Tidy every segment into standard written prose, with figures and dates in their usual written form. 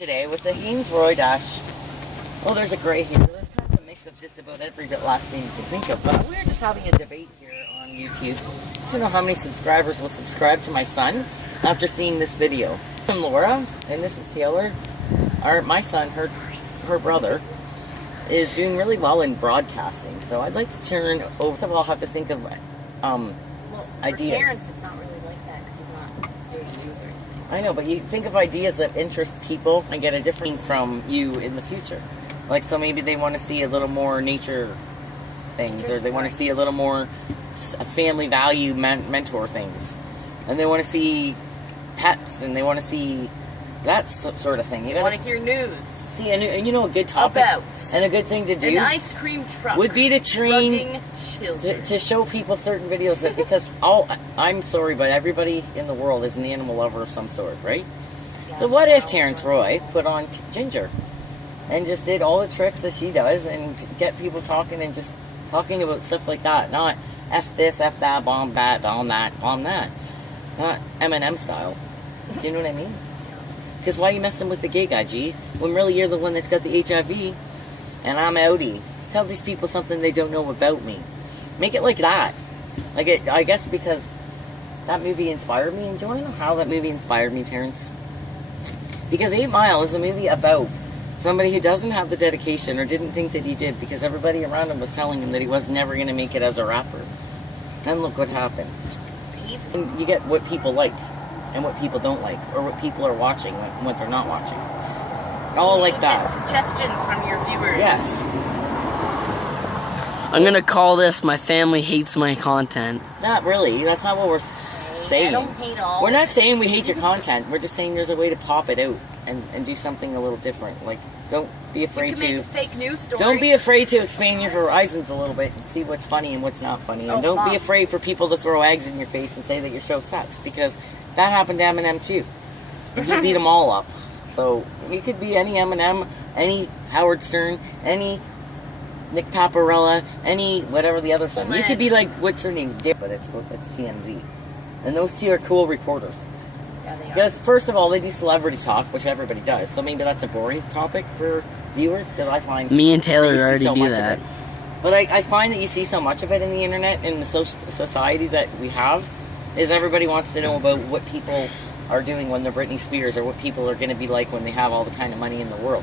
Today with the Haynes Roy Dash. Well, there's a gray here. There's kind of a mix of just about every last name you can think of. But we're just having a debate here on YouTube to know how many subscribers will subscribe to my son after seeing this video. I'm Laura, and this is Taylor. My son, her brother, is doing really well in broadcasting. So I'd like to turn over. First of all, I'll have to think of ideas. For Terrence, it's not really like that because he's not doing news or anything. I know, but you think of ideas that interest people and get a different from you in the future. Like, so maybe they want to see a little more nature things, or they want to see a little more family value mentor things, and they want to see pets, and they want to see that sort of thing. You want to hear news. See, and you know, a good topic about and a good thing to do, an ice cream truck would be to train children. to show people certain videos that, because I'm sorry, but everybody in the world is an animal lover of some sort, right? Yeah, so what if Terrence Roy put on Ginger and just did all the tricks that she does and get people talking and just talking about stuff like that, not F this, F that, bomb that, bomb that, bomb that, not Eminem style. Do you know what I mean? Because why are you messing with the gay guy, G? When really you're the one that's got the HIV, and I'm outie. Tell these people something they don't know about me. Make it like that. I guess because that movie inspired me. And do you want to know how that movie inspired me, Terrence? Because 8 Mile is a movie about somebody who doesn't have the dedication, or didn't think that he did, because everybody around him was telling him that he was never going to make it as a rapper. And look what happened. And you get what people like, and what people don't like, or what people are watching, and what they're not watching. All like that. Suggestions from your viewers. Yes. I'm gonna call this "My Family Hates My Content." Not really. That's not what we're saying. I don't hate all. We're not saying we hate your content. We're just saying there's a way to pop it out and do something a little different. Like, don't be afraid to. You can make a fake news story. Don't be afraid to expand your horizons a little bit and see what's funny and what's not funny. And don't be afraid for people to throw eggs in your face and say that your show sucks, because that happened to Eminem too. He beat them all up. So we could be any Eminem, any Howard Stern, any Nick Paparella, any whatever the other thing. You could be like, what's her name? But it's TMZ. And those two are cool reporters. Yeah, they are. Because first of all, they do celebrity talk, which everybody does. So maybe that's a boring topic for viewers, because I find me and Taylor already do that. But I find that you see so much of it in the internet, in the society that we have, is everybody wants to know about what people are doing when they're Britney Spears, or what people are going to be like when they have all the kind of money in the world.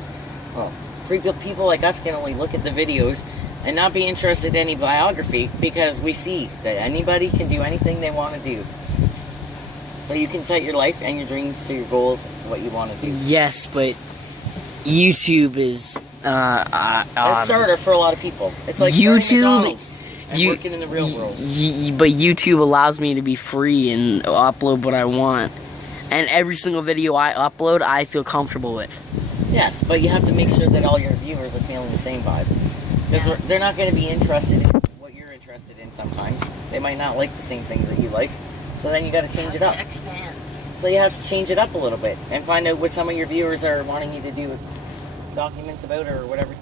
Well, people like us can only look at the videos and not be interested in any biography, because we see that anybody can do anything they want to do. So you can set your life and your dreams to your goals, what you want to do. Yes, but YouTube is a starter for a lot of people. It's like YouTube. Working in the real world. But YouTube allows me to be free and upload what I want. And every single video I upload, I feel comfortable with. Yes, but you have to make sure that all your viewers are feeling the same vibe. Because they're not going to be interested in what you're interested in sometimes. They might not like the same things that you like. So then you got to change it up. So you have to change it up a little bit and find out what some of your viewers are wanting you to do documents about, or whatever.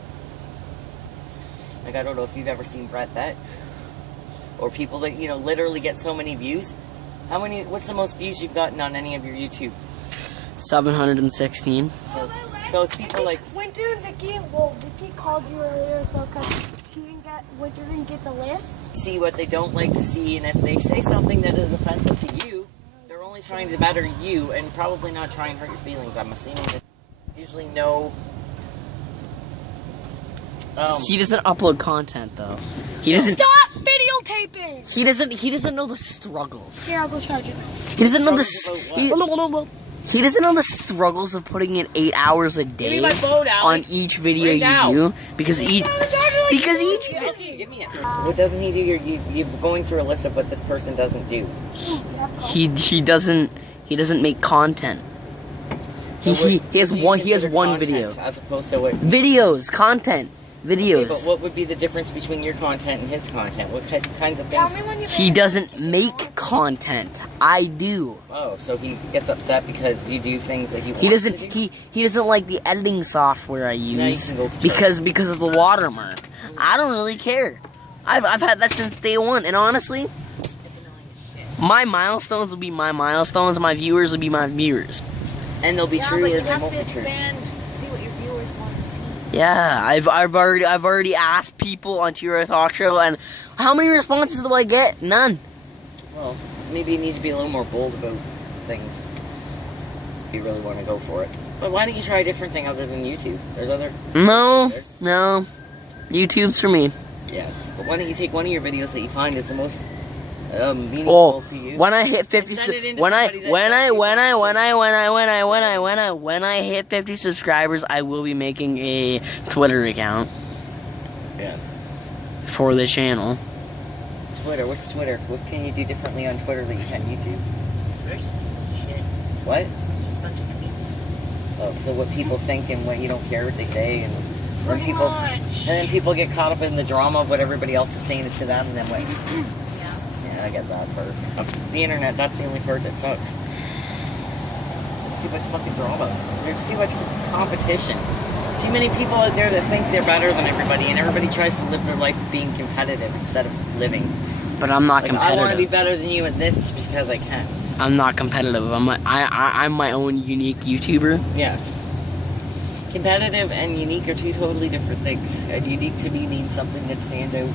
Like, I don't know if you've ever seen Brett Bet, or people that, you know, literally get so many views. What's the most views you've gotten on any of your YouTube? 716. So it's people like Winter and Vicky. Well, Vicky called you earlier, so because Winter didn't get the list. See what they don't like to see, and if they say something that is offensive to you, they're only trying to better you and probably not trying to hurt your feelings. I'm assuming that usually no. He doesn't upload content though. He doesn't. Stop videotaping. He doesn't know the struggles. Here, I'll go charge it. He doesn't know He doesn't know the struggles of putting in 8 hours a day on each video you do, because each. Okay, give me it. What doesn't he do? You're going through a list of what this person doesn't do. He doesn't make content. He has one video. As opposed to what? Content. Videos. Okay, but what would be the difference between your content and his content? What kinds of things? He doesn't make content. I do. Oh, so he gets upset because you do things that he wants to do? He doesn't like the editing software I use because of the watermark. I don't really care. I've had that since day one, and honestly, my milestones will be my milestones. My viewers will be my viewers. and they'll be Yeah, true but or you they have won't to be true. expand, see what your viewers want to see. Yeah, I've already asked people on T-Roy Talk Show, and how many responses do I get? None. Well, maybe you need to be a little more bold about things if you really want to go for it. But why don't you try a different thing other than YouTube? There's other... No, there. no. YouTube's for me. Yeah. But why don't you take one of your videos that you find is the most meaningful to you? When I hit 50, And send it in to when I hit 50 subscribers, I will be making a Twitter account Yeah. for the channel. Twitter. What's Twitter? What can you do differently on Twitter that you can YouTube? There's shit. What? Just a bunch of tweets. Oh, so what people think and what you don't care what they say, and then Pretty people, much. and then people get caught up in the drama of what everybody else is saying to them, and then what? Yeah. Yeah, I get that part. The internet, that's the only part that sucks. There's too much fucking drama. There's too much competition. Too many people out there that think they're better than everybody, and everybody tries to live their life being competitive instead of living. But I'm not Like, I want to be competitive. better than you at this just because I can. I'm not competitive. I'm my own unique YouTuber. Yes. Competitive and unique are two totally different things. And unique to me means something that stands out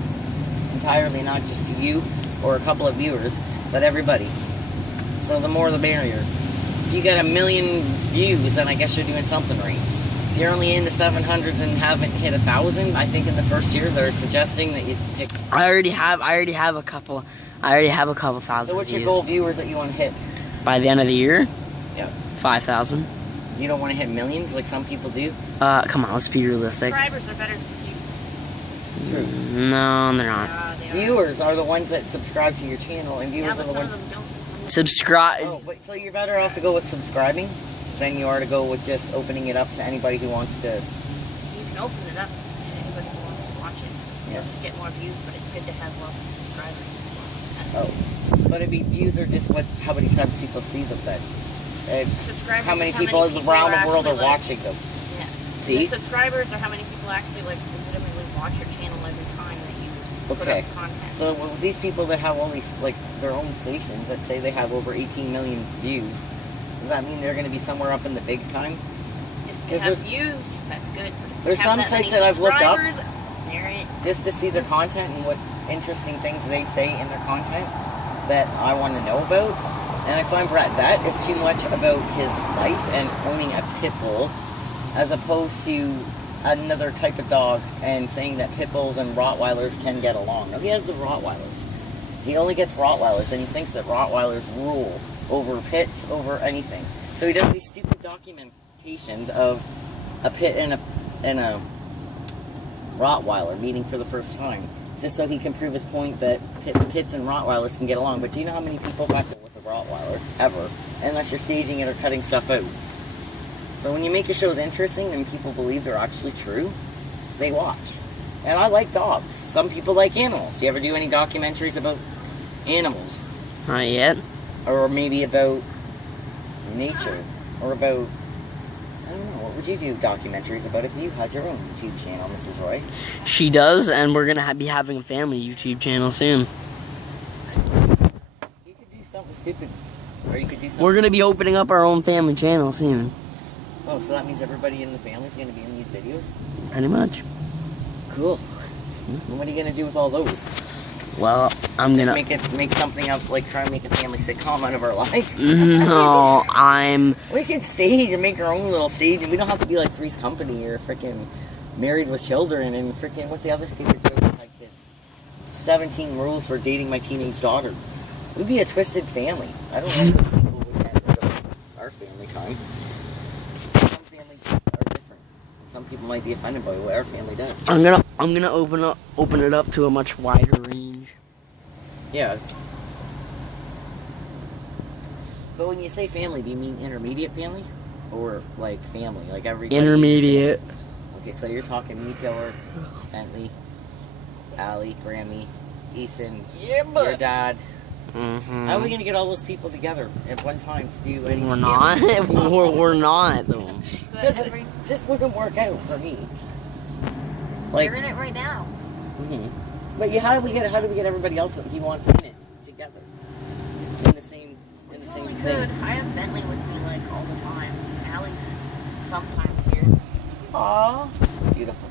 entirely, not just to you or a couple of viewers, but everybody. So the more the merrier. If you get 1 million views, then I guess you're doing something right. If you're only in the 700s and haven't hit 1,000, I think in the first year they're suggesting that you pick. I already have a couple thousand So what's your views. goal viewers that you want to hit? By the end of the year? Yeah. 5,000. You don't want to hit millions like some people do? Come on, let's be realistic. Subscribers are better than True. No, they're not. they are. Viewers are the ones that subscribe to your channel, and Yeah, viewers but are the some ones. of them don't. Subscribe. Oh, but so you're better off to go with subscribing than you are to go with just opening it up to anybody who wants to. You can open it up to anybody who wants to watch it. Yeah. You'll just get more views, but it's good to have lots of subscribers as well. That's Oh, good. but it'd be views are just what how many times people see them then. Subscribers How many is people around the world are actually, like- watching them? Yeah. See? The subscribers are how many people actually like legitimately watch your channel every time that you put Okay. up content. So well, these people that have only like their own stations that say they have over 18 million views, does that mean they're going to be somewhere up in the big time? if you 'cause have there's- views, that's good. But if there's you have some that sites many that I've looked up- subscribers, they're it. Just to see their content and what interesting things they say in their content that I want to know about. And I find Brett that is too much about his life and owning a pit bull as opposed to another type of dog and saying that pit bulls and Rottweilers can get along. Now, he has the Rottweilers. He only gets Rottweilers and he thinks that Rottweilers rule over pits, over anything. So he does these stupid documentations of a pit and a Rottweiler meeting for the first time, just so he can prove his point that pits and Rottweilers can get along. But do you know how many people wrestle with a Rottweiler ever, unless you're staging it or cutting stuff out? So when you make your shows interesting and people believe they're actually true, they watch. And I like dogs. Some people like animals. Do you ever do any documentaries about animals, Not yet. or maybe about nature, or about I don't know. What would you do documentaries about if you had your own YouTube channel, Mrs. Roy? She does, and we're gonna be having a family YouTube channel soon. You could do something stupid. Or you could do something. We're gonna be opening up our own family channel soon. Oh, so that means everybody in the family is going to be in these videos? Pretty much. Cool. And what are you going to do with all those? Well, I'm Just gonna. make something up, like try and make a family sitcom out of our lives? No, I'm. We could stage and make our own little stage, and we don't have to be like Three's Company or freaking Married with Children and freaking, what's the other stupid show with my kids? 17 Rules for Dating My Teenage Daughter. We'd be a twisted family. I don't know if people would get rid of our family time. Some families are different. Some people might be offended by what our family does. I'm gonna open it up to a much wider range. Yeah. But when you say family, do you mean intermediate family? Or like family? Like everybody? Intermediate. Okay, so you're talking me, Taylor, Bentley, Allie, Grammy, Ethan, your dad. Mm-hmm. How are we going to get all those people together at one time to do any We're not. we're not though. Just wouldn't work out for me. You're in it right now. But how do we get everybody else that he wants in it together? In the same Totally thing. could. I have Bentley with me like all the time, sometimes here. Aw, beautiful.